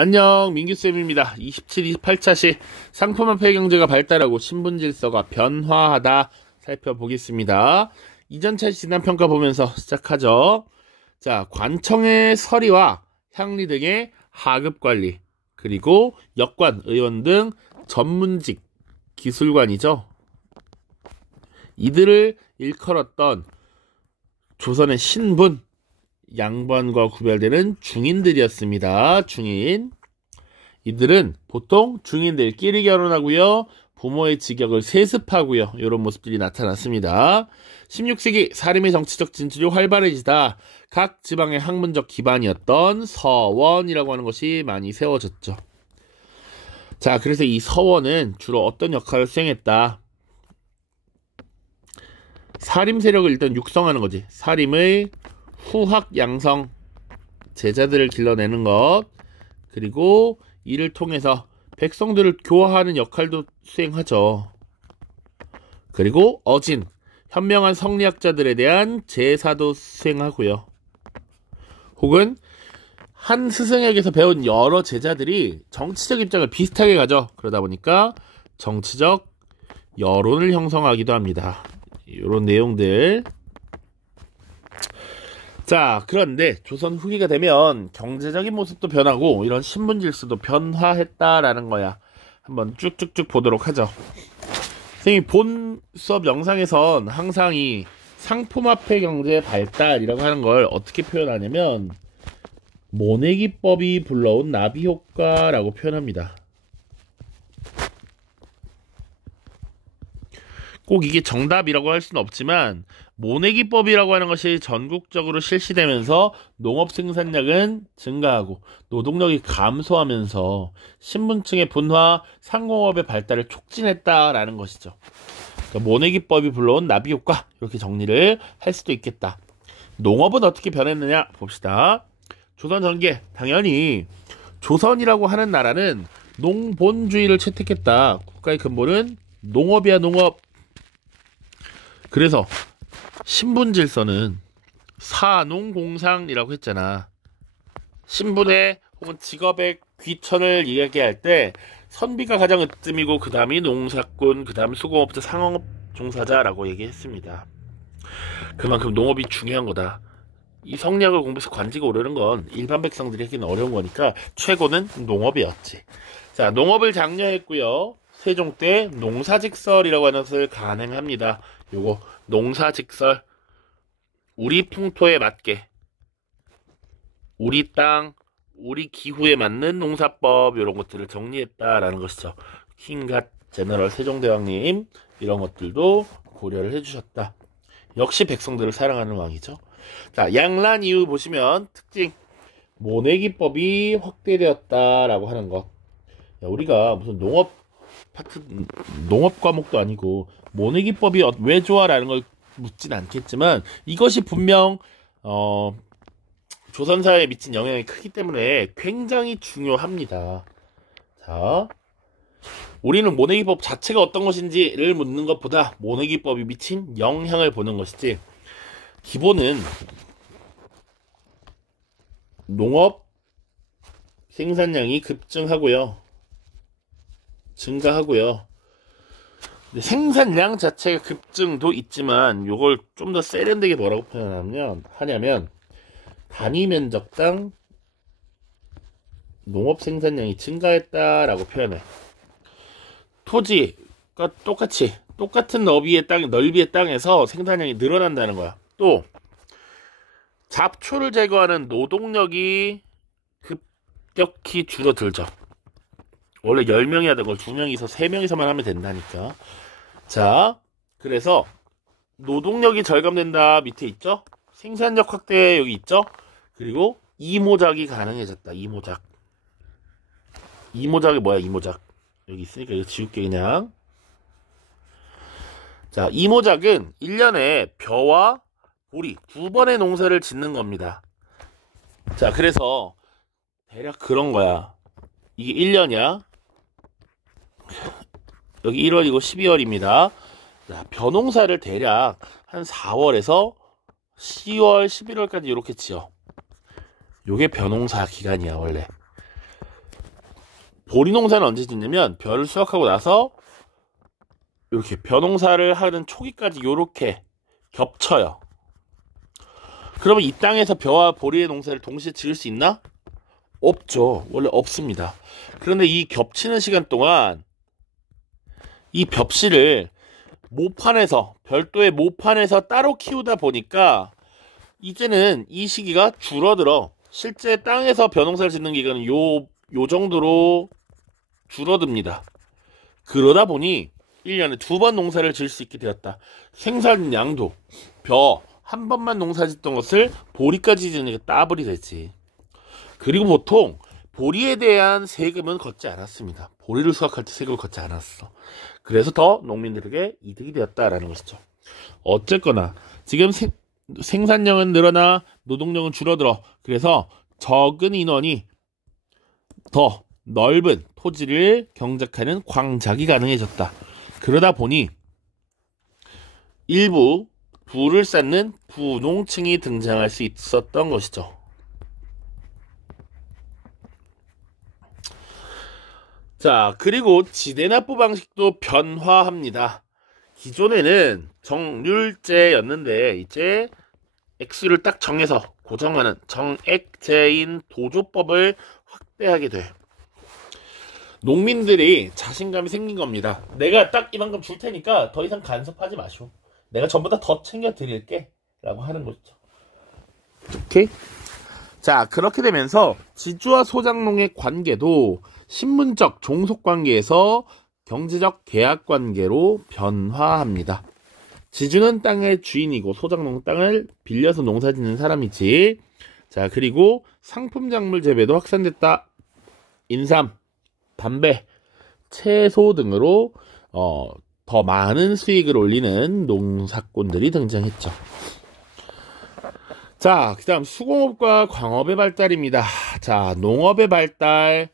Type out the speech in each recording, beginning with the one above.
안녕, 민규쌤입니다. 27, 28차 시 상품화폐 경제가 발달하고 신분 질서가 변화하다 살펴보겠습니다. 이전 차시 지난평가 보면서 시작하죠. 자, 관청의 서리와 향리 등의 하급관리, 그리고 역관, 의원 등 전문직, 기술관이죠. 이들을 일컬었던 조선의 신분, 양반과 구별되는 중인들이었습니다. 중인. 이들은 보통 중인들끼리 결혼하고요. 부모의 직역을 세습하고요. 이런 모습들이 나타났습니다. 16세기 사림의 정치적 진출이 활발해지다 각 지방의 학문적 기반이었던 서원이라고 하는 것이 많이 세워졌죠. 자, 그래서 이 서원은 주로 어떤 역할을 수행했다? 사림 세력을 일단 육성하는 거지. 사림의 후학 양성, 제자들을 길러내는 것, 그리고 이를 통해서 백성들을 교화하는 역할도 수행하죠. 그리고 어진, 현명한 성리학자들에 대한 제사도 수행하고요. 혹은 한 스승에게서 배운 여러 제자들이 정치적 입장을 비슷하게 가져. 그러다 보니까 정치적 여론을 형성하기도 합니다. 이런 내용들. 자, 그런데 조선 후기가 되면 경제적인 모습도 변하고 이런 신분 질서도 변화했다라는 거야. 한번 쭉쭉쭉 보도록 하죠. 선생님이 본 수업 영상에선 항상 이 상품화폐 경제 발달이라고 하는 걸 어떻게 표현하냐면 모내기법이 불러온 나비효과라고 표현합니다. 꼭 이게 정답이라고 할 수는 없지만 모내기법이라고 하는 것이 전국적으로 실시되면서 농업 생산량은 증가하고 노동력이 감소하면서 신분층의 분화, 상공업의 발달을 촉진했다라는 것이죠. 그러니까 모내기법이 불러온 나비효과, 이렇게 정리를 할 수도 있겠다. 농업은 어떻게 변했느냐 봅시다. 조선 전개, 당연히 조선이라고 하는 나라는 농본주의를 채택했다. 국가의 근본은 농업이야, 농업. 그래서 신분 질서는 사농공상이라고 했잖아. 신분의 혹은 직업의 귀천을 이야기할 때 선비가 가장 으뜸이고 그 다음이 농사꾼, 그 다음 수공업자, 상업 종사자라고 얘기했습니다. 그만큼 농업이 중요한 거다. 이 성리학을 공부해서 관직이 오르는 건 일반 백성들이 하기는 어려운 거니까 최고는 농업이었지. 자, 농업을 장려했고요. 세종 때 농사직설이라고 하는 것을 간행합니다. 요거 농사직설, 우리 풍토에 맞게 우리 땅, 우리 기후에 맞는 농사법, 이런 것들을 정리했다라는 것이죠. 킹갓 제너럴 세종대왕님, 이런 것들도 고려를 해주셨다. 역시 백성들을 사랑하는 왕이죠. 자, 양란 이후 보시면 특징, 모내기법이 확대되었다라고 하는 것. 야, 우리가 무슨 농업 과목도 아니고 모내기법이 왜 좋아라는 걸 묻진 않겠지만 이것이 분명 조선사에 미친 영향이 크기 때문에 굉장히 중요합니다. 자, 우리는 모내기법 자체가 어떤 것인지를 묻는 것보다 모내기법이 미친 영향을 보는 것이지, 기본은 농업 생산량이 급증하고요, 증가하고요. 생산량 자체가 급증도 있지만 요걸 좀 더 세련되게 뭐라고 하냐면 단위 면적당 농업 생산량이 증가했다라고 표현해. 토지가 똑같은 넓이의 땅에서 생산량이 늘어난다는 거야. 또 잡초를 제거하는 노동력이 급격히 줄어들죠. 원래 10명이 하던 걸 2명이서 3명이서만 하면 된다니까. 자, 그래서 노동력이 절감된다 밑에 있죠? 생산력 확대 여기 있죠? 그리고 이모작이 가능해졌다. 이모작. 이모작이 뭐야, 이모작? 여기 있으니까 이거 지울게 그냥. 자, 이모작은 1년에 벼와 보리 2번의 농사를 짓는 겁니다. 자, 그래서 대략 그런 거야. 이게 1년이야. 여기 1월이고 12월입니다. 벼농사를 대략 한 4월에서 10월, 11월까지 이렇게 지어. 요게 벼농사 기간이야 원래. 보리 농사는 언제 짓냐면 벼를 수확하고 나서 이렇게 벼 농사를 하는 초기까지 요렇게 겹쳐요. 그러면 이 땅에서 벼와 보리의 농사를 동시에 지을 수 있나? 없죠. 원래 없습니다. 그런데 이 겹치는 시간 동안 이 벽씨를 모판에서 별도의 모판에서 따로 키우다 보니까 이제는 이 시기가 줄어들어. 실제 땅에서 벼농사를 짓는 기간은 요 정도로 줄어듭니다. 그러다 보니 1년에 2번 농사를 지을 수 있게 되었다. 생산량도 벼 한 번만 농사 짓던 것을 보리까지 짓는 게 따블이 되지. 그리고 보통 보리에 대한 세금은 걷지 않았습니다. 보리를 수확할 때 세금을 걷지 않았어. 그래서 더 농민들에게 이득이 되었다라는 것이죠. 어쨌거나 지금 생산량은 늘어나 노동력은 줄어들어. 그래서 적은 인원이 더 넓은 토지를 경작하는 광작이 가능해졌다. 그러다 보니 일부 부를 쌓는 부농층이 등장할 수 있었던 것이죠. 자, 그리고 지대납부 방식도 변화합니다. 기존에는 정률제였는데 이제 액수를 딱 정해서 고정하는 정액제인 도조법을 확대하게 돼. 농민들이 자신감이 생긴 겁니다. 내가 딱 이만큼 줄 테니까 더 이상 간섭하지 마시오. 내가 전부 다 더 챙겨 드릴게 라고 하는 거죠. 오케이? 자, 그렇게 되면서 지주와 소작농의 관계도 신분적 종속관계에서 경제적 계약관계로 변화합니다. 지주는 땅의 주인이고 소작농은 땅을 빌려서 농사짓는 사람이지. 자, 그리고 상품작물 재배도 확산됐다. 인삼, 담배, 채소 등으로 더 많은 수익을 올리는 농사꾼들이 등장했죠. 자, 그 다음 수공업과 광업의 발달입니다. 자, 농업의 발달,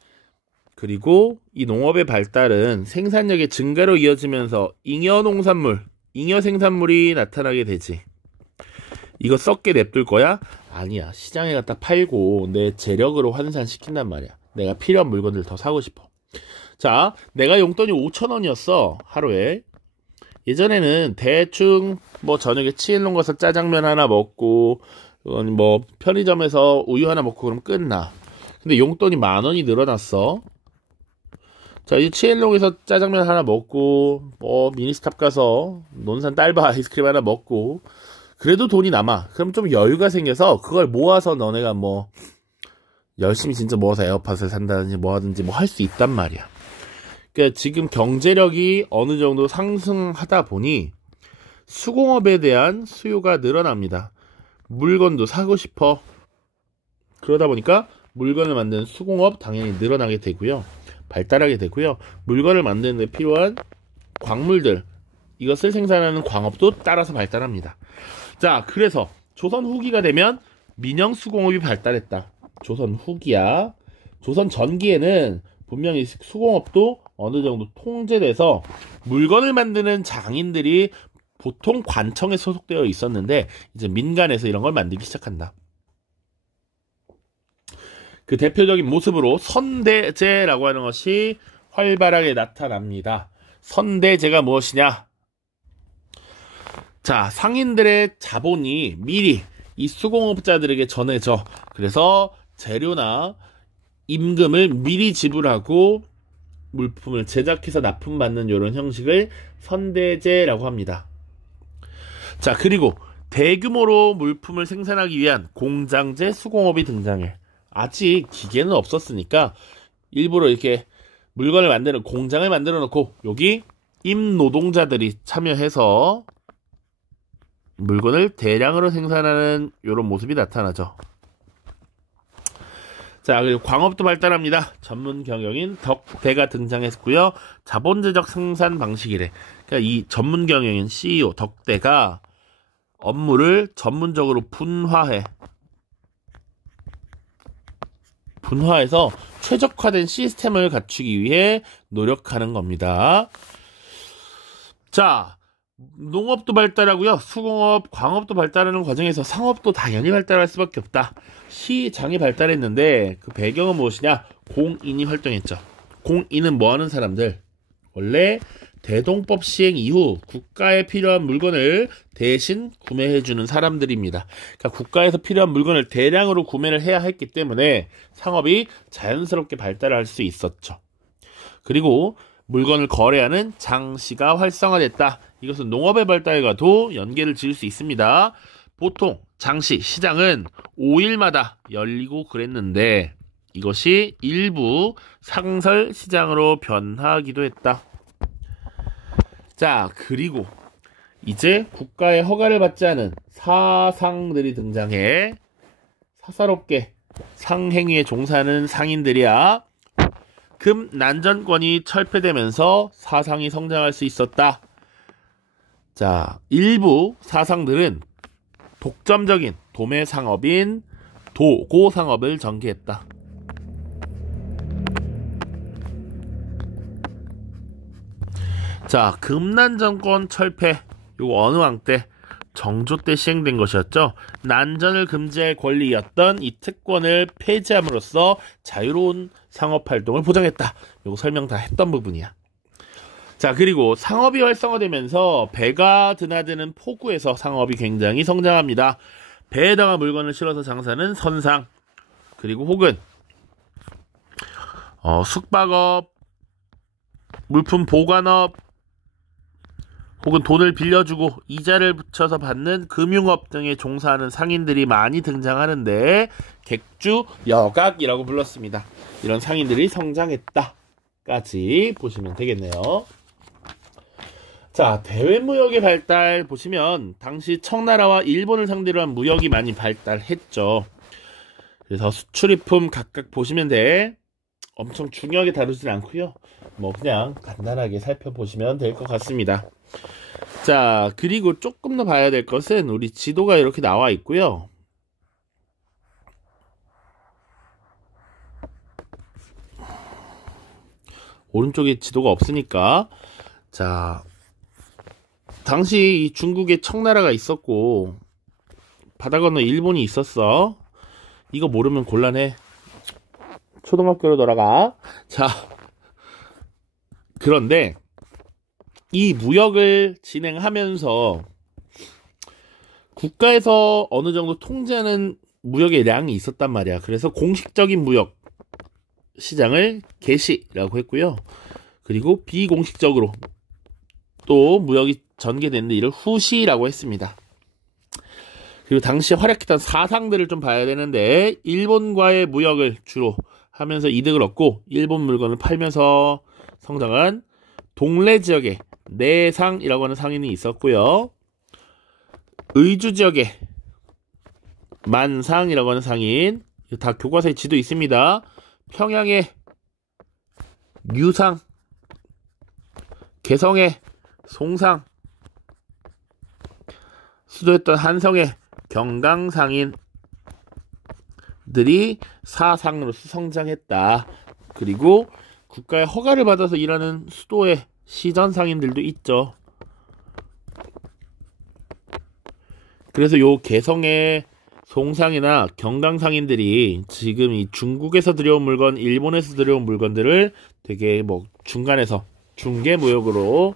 그리고 이 농업의 발달은 생산력의 증가로 이어지면서 잉여 농산물, 잉여 생산물이 나타나게 되지. 이거 썩게 냅둘 거야? 아니야. 시장에 갖다 팔고 내 재력으로 환산시킨단 말이야. 내가 필요한 물건들 더 사고 싶어. 자, 내가 용돈이 5,000원이었어. 하루에. 예전에는 대충 뭐 저녁에 치일롱 가서 짜장면 하나 먹고 뭐 편의점에서 우유 하나 먹고 그럼 끝나. 근데 용돈이 10,000원이 늘어났어. 자, 이 치일롱에서 짜장면 하나 먹고 뭐 미니스탑 가서 논산 딸바 아이스크림 하나 먹고 그래도 돈이 남아. 그럼 좀 여유가 생겨서 그걸 모아서 너네가 뭐 열심히 진짜 모아서 에어팟을 산다든지 뭐 하든지 뭐 할 수 있단 말이야. 그러니까 지금 경제력이 어느 정도 상승하다 보니 수공업에 대한 수요가 늘어납니다. 물건도 사고 싶어. 그러다 보니까 물건을 만드는 수공업 당연히 늘어나게 되고요. 발달하게 되고요. 물건을 만드는 데 필요한 광물들, 이것을 생산하는 광업도 따라서 발달합니다. 자, 그래서 조선 후기가 되면 민영 수공업이 발달했다. 조선 후기야. 조선 전기에는 분명히 수공업도 어느 정도 통제돼서 물건을 만드는 장인들이 보통 관청에 소속되어 있었는데 이제 민간에서 이런 걸 만들기 시작한다. 그 대표적인 모습으로 선대제라고 하는 것이 활발하게 나타납니다. 선대제가 무엇이냐? 자, 상인들의 자본이 미리 이 수공업자들에게 전해져. 그래서 재료나 임금을 미리 지불하고 물품을 제작해서 납품받는 이런 형식을 선대제라고 합니다. 자, 그리고 대규모로 물품을 생산하기 위한 공장제 수공업이 등장해. 아직 기계는 없었으니까 일부러 이렇게 물건을 만드는 공장을 만들어 놓고 여기 임노동자들이 참여해서 물건을 대량으로 생산하는 이런 모습이 나타나죠. 자, 그리고 광업도 발달합니다. 전문 경영인 덕대가 등장했고요. 자본주의적 생산 방식이래. 그러니까 이 전문 경영인 CEO 덕대가 업무를 전문적으로 분화해서 최적화된 시스템을 갖추기 위해 노력하는 겁니다. 자, 농업도 발달하고요. 수공업, 광업도 발달하는 과정에서 상업도 당연히 발달할 수밖에 없다. 시장이 발달했는데 그 배경은 무엇이냐? 공인이 활동했죠. 공인은 뭐하는 사람들? 원래 대동법 시행 이후 국가에 필요한 물건을 대신 구매해주는 사람들입니다. 그러니까 국가에서 필요한 물건을 대량으로 구매를 해야 했기 때문에 상업이 자연스럽게 발달할 수 있었죠. 그리고 물건을 거래하는 장시가 활성화됐다. 이것은 농업의 발달과도 연계를 지을 수 있습니다. 보통 장시, 시장은 5일마다 열리고 그랬는데 이것이 일부 상설 시장으로 변하기도 했다. 자, 그리고 이제 국가의 허가를 받지 않은 사상들이 등장해 사사롭게 상행위에 종사하는 상인들이야 금난전권이 철폐되면서 사상이 성장할 수 있었다. 자, 일부 사상들은 독점적인 도매 상업인 도고 상업을 전개했다. 자, 금난정권 철폐, 요거 어느 왕 때? 정조 때 시행된 것이었죠. 난전을 금지할 권리였던 이 특권을 폐지함으로써 자유로운 상업활동을 보장했다. 요거 설명 다 했던 부분이야. 자, 그리고 상업이 활성화되면서 배가 드나드는 포구에서 상업이 굉장히 성장합니다. 배에다가 물건을 실어서 장사는 선상, 그리고 혹은 숙박업, 물품 보관업, 혹은 돈을 빌려주고 이자를 붙여서 받는 금융업 등에 종사하는 상인들이 많이 등장하는데 객주 여각이라고 불렀습니다. 이런 상인들이 성장했다까지 보시면 되겠네요. 자, 대외무역의 발달 보시면 당시 청나라와 일본을 상대로 한 무역이 많이 발달했죠. 그래서 수출입품 각각 보시면 돼. 엄청 중요하게 다루진 않고요. 뭐 그냥 간단하게 살펴보시면 될 것 같습니다. 자, 그리고 조금 더 봐야 될 것은 우리 지도가 이렇게 나와 있고요. 오른쪽에 지도가 없으니까, 자, 당시 이 중국에 청나라가 있었고 바다 건너 일본이 있었어. 이거 모르면 곤란해. 초등학교로 돌아가. 자, 그런데 이 무역을 진행하면서 국가에서 어느 정도 통제하는 무역의 량이 있었단 말이야. 그래서 공식적인 무역 시장을 개시라고 했고요. 그리고 비공식적으로 또 무역이 전개됐는데 이를 후시라고 했습니다. 그리고 당시 활약했던 사상들을 좀 봐야 되는데 일본과의 무역을 주로 하면서 이득을 얻고 일본 물건을 팔면서 성장한 동래 지역의 내상이라고 하는 상인이 있었고요. 의주 지역의 만상이라고 하는 상인, 다 교과서에 지도 있습니다. 평양의 유상, 개성의 송상, 수도였던 한성의 경강상인들이 사상으로서 성장했다. 그리고 국가의 허가를 받아서 일하는 수도의 시전상인들도 있죠. 그래서 요 개성의 송상이나 경강상인들이 지금 이 중국에서 들여온 물건, 일본에서 들여온 물건들을 되게 뭐 중간에서 중개 무역으로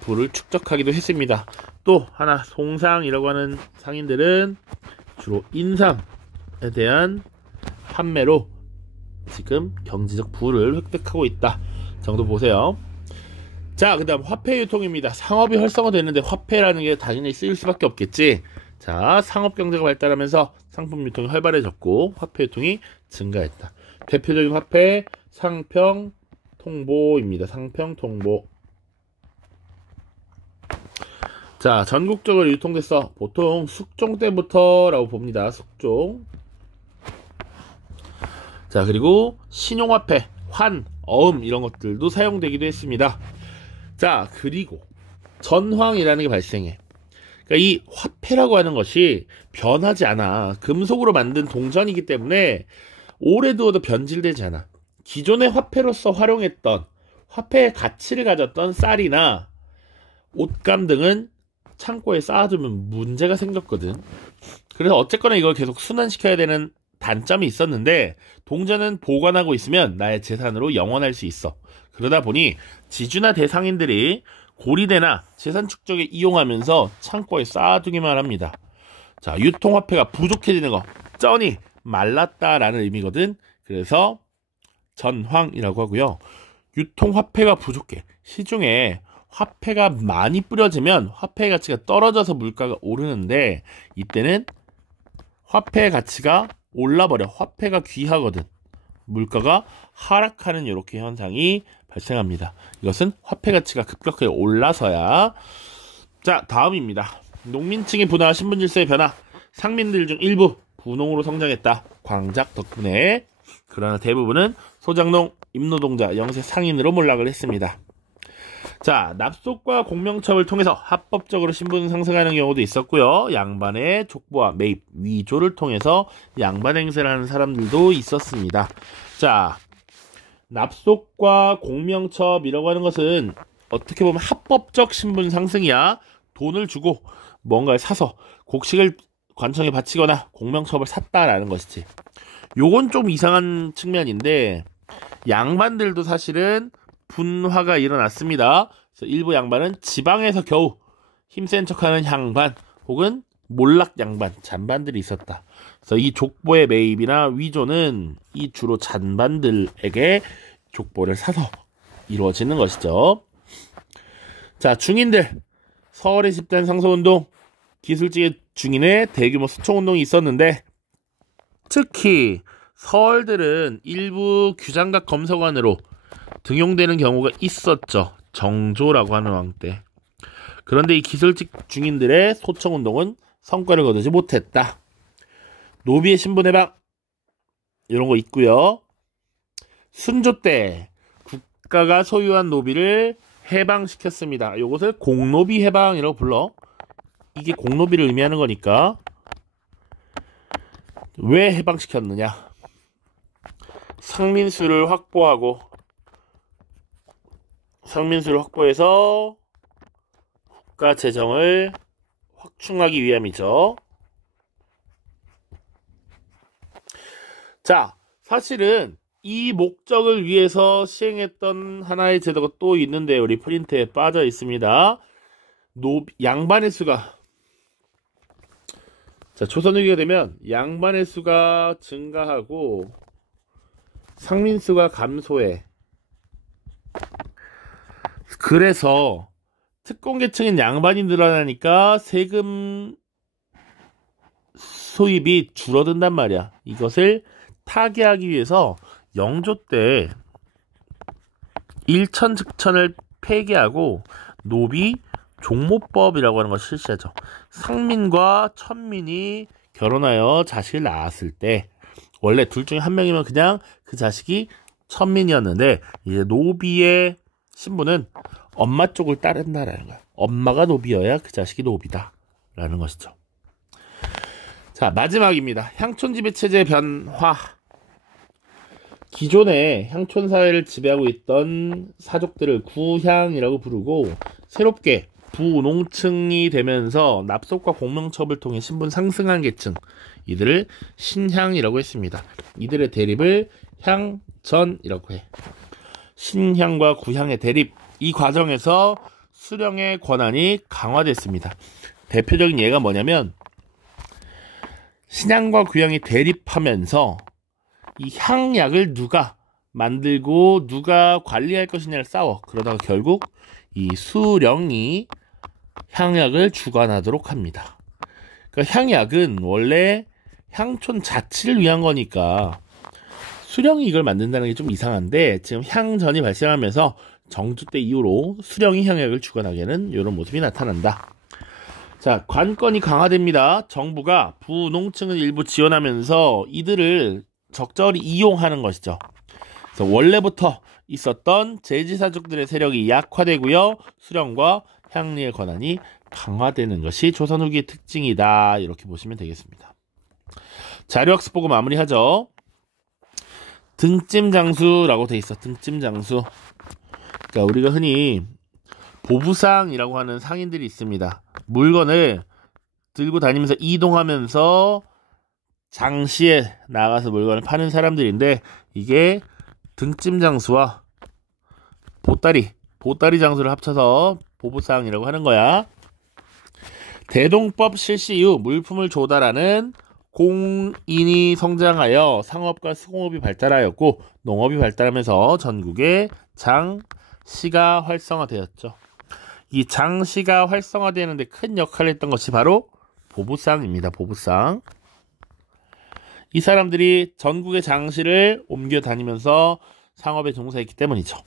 부를 축적하기도 했습니다. 또 하나 송상이라고 하는 상인들은 주로 인삼에 대한 판매로 지금 경제적 부를 획득하고 있다 정도 보세요. 자, 그 다음 화폐 유통입니다. 상업이 활성화되는데 화폐라는 게 당연히 쓰일 수밖에 없겠지. 자, 상업 경제가 발달하면서 상품 유통이 활발해졌고 화폐 유통이 증가했다. 대표적인 화폐 상평통보입니다. 상평통보. 자, 전국적으로 유통됐어. 보통 숙종 때부터라고 봅니다. 숙종. 자, 그리고 신용화폐, 환, 어음 이런 것들도 사용되기도 했습니다. 자, 그리고 전황이라는 게 발생해. 그러니까 이 화폐라고 하는 것이 변하지 않아. 금속으로 만든 동전이기 때문에 오래 두어도 변질되지 않아. 기존의 화폐로서 활용했던 화폐의 가치를 가졌던 쌀이나 옷감 등은 창고에 쌓아두면 문제가 생겼거든. 그래서 어쨌거나 이걸 계속 순환시켜야 되는 단점이 있었는데 동전은 보관하고 있으면 나의 재산으로 영원할 수 있어. 그러다 보니 지주나 대상인들이 고리대나 재산 축적에 이용하면서 창고에 쌓아두기만 합니다. 자, 유통화폐가 부족해지는 거, 쩌니 말랐다라는 의미거든. 그래서 전황이라고 하고요. 유통화폐가 부족해. 시중에 화폐가 많이 뿌려지면 화폐의 가치가 떨어져서 물가가 오르는데 이때는 화폐의 가치가 올라버려. 화폐가 귀하거든. 물가가 하락하는 이렇게 현상이 발생합니다. 이것은 화폐 가치가 급격하게 올라서야. 자, 다음입니다. 농민층의 분화, 신분질서의 변화. 상민들 중 일부 분홍으로 성장했다. 광작 덕분에. 그러나 대부분은 소작농, 임노동자, 영세 상인으로 몰락을 했습니다. 자, 납속과 공명첩을 통해서 합법적으로 신분 상승하는 경우도 있었고요. 양반의 족보와 매입, 위조를 통해서 양반 행세를 하는 사람들도 있었습니다. 자, 납속과 공명첩이라고 하는 것은 어떻게 보면 합법적 신분 상승이야. 돈을 주고 뭔가를 사서 곡식을 관청에 바치거나 공명첩을 샀다라는 것이지. 요건 좀 이상한 측면인데 양반들도 사실은 분화가 일어났습니다. 그래서 일부 양반은 지방에서 겨우 힘센 척하는 양반 혹은 몰락 양반, 잔반들이 있었다. 그래서 이 족보의 매입이나 위조는 이 주로 잔반들에게 족보를 사서 이루어지는 것이죠. 자, 중인들, 서울의 집단 상소운동, 기술직의 중인의 대규모 수청운동이 있었는데 특히 서울들은 일부 규장각 검사관으로 등용되는 경우가 있었죠. 정조라고 하는 왕 때. 그런데 이 기술직 중인들의 소청운동은 성과를 거두지 못했다. 노비의 신분해방 이런 거 있고요. 순조 때 국가가 소유한 노비를 해방시켰습니다. 이것을 공노비 해방이라고 불러. 이게 공노비를 의미하는 거니까. 왜 해방시켰느냐? 상민수를 확보해서 국가 재정을 확충하기 위함이죠. 자, 사실은 이 목적을 위해서 시행했던 하나의 제도가 또 있는데 우리 프린트에 빠져 있습니다. 양반의 수가, 자, 조선 후기가 되면 양반의 수가 증가하고 상민수가 감소해. 그래서 특권계층인 양반이 늘어나니까 세금 수입이 줄어든단 말이야. 이것을 타개하기 위해서 영조 때 일천즉천을 폐기하고 노비 종모법이라고 하는 것을 실시하죠. 상민과 천민이 결혼하여 자식을 낳았을 때 원래 둘 중에 한 명이면 그냥 그 자식이 천민이었는데 이제 노비의 신분은 엄마 쪽을 따른다라는 거야. 엄마가 노비여야 그 자식이 노비다 라는 것이죠. 자, 마지막입니다. 향촌 지배 체제 변화. 기존에 향촌 사회를 지배하고 있던 사족들을 구향이라고 부르고 새롭게 부농층이 되면서 납속과 공명첩을 통해 신분 상승한 계층, 이들을 신향이라고 했습니다. 이들의 대립을 향전이라고 해. 신향과 구향의 대립, 이 과정에서 수령의 권한이 강화됐습니다. 대표적인 예가 뭐냐면 신향과 구향이 대립하면서 이 향약을 누가 만들고 누가 관리할 것이냐를 싸워. 그러다가 결국 이 수령이 향약을 주관하도록 합니다. 그러니까 향약은 원래 향촌 자치를 위한 거니까 수령이 이걸 만든다는 게 좀 이상한데 지금 향전이 발생하면서 정주 때 이후로 수령이 향약을 주관하게는 이런 모습이 나타난다. 자, 관건이 강화됩니다. 정부가 부농층을 일부 지원하면서 이들을 적절히 이용하는 것이죠. 그래서 원래부터 있었던 제지사족들의 세력이 약화되고요. 수령과 향리의 권한이 강화되는 것이 조선 후기의 특징이다. 이렇게 보시면 되겠습니다. 자료학습 보고 마무리하죠. 등찜장수라고 돼 있어. 등찜장수. 그러니까 우리가 흔히 보부상이라고 하는 상인들이 있습니다. 물건을 들고 다니면서 이동하면서 장시에 나가서 물건을 파는 사람들인데 이게 등짐 장수와 보따리 장수를 합쳐서 보부상이라고 하는 거야. 대동법 실시 이후 물품을 조달하는 공인이 성장하여 상업과 수공업이 발달하였고 농업이 발달하면서 전국에 장시가 활성화되었죠. 이 장시가 활성화되는데 큰 역할을 했던 것이 바로 보부상입니다. 보부상. 이 사람들이 전국의 장시를 옮겨 다니면서 상업에 종사했기 때문이죠.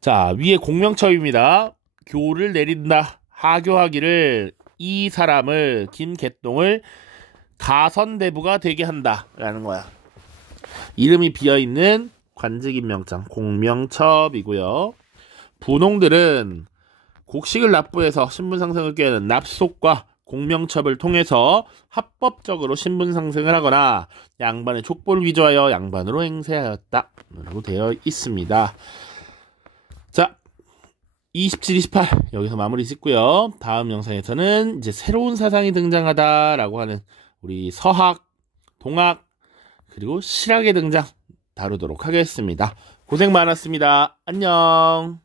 자, 위에 공명첩입니다. 교를 내린다. 하교하기를 이 사람을 김개똥을 가선대부가 되게 한다 라는 거야. 이름이 비어있는 관직인 명장 공명첩이고요. 분홍들은 곡식을 납부해서 신분 상승을 꾀하는 납속과 공명첩을 통해서 합법적으로 신분 상승을 하거나 양반의 족보를 위조하여 양반으로 행세하였다 라고 되어 있습니다. 자, 27, 28 여기서 마무리 짓고요. 다음 영상에서는 이제 새로운 사상이 등장하다라고 하는 우리 서학, 동학 그리고 실학의 등장 다루도록 하겠습니다. 고생 많았습니다. 안녕.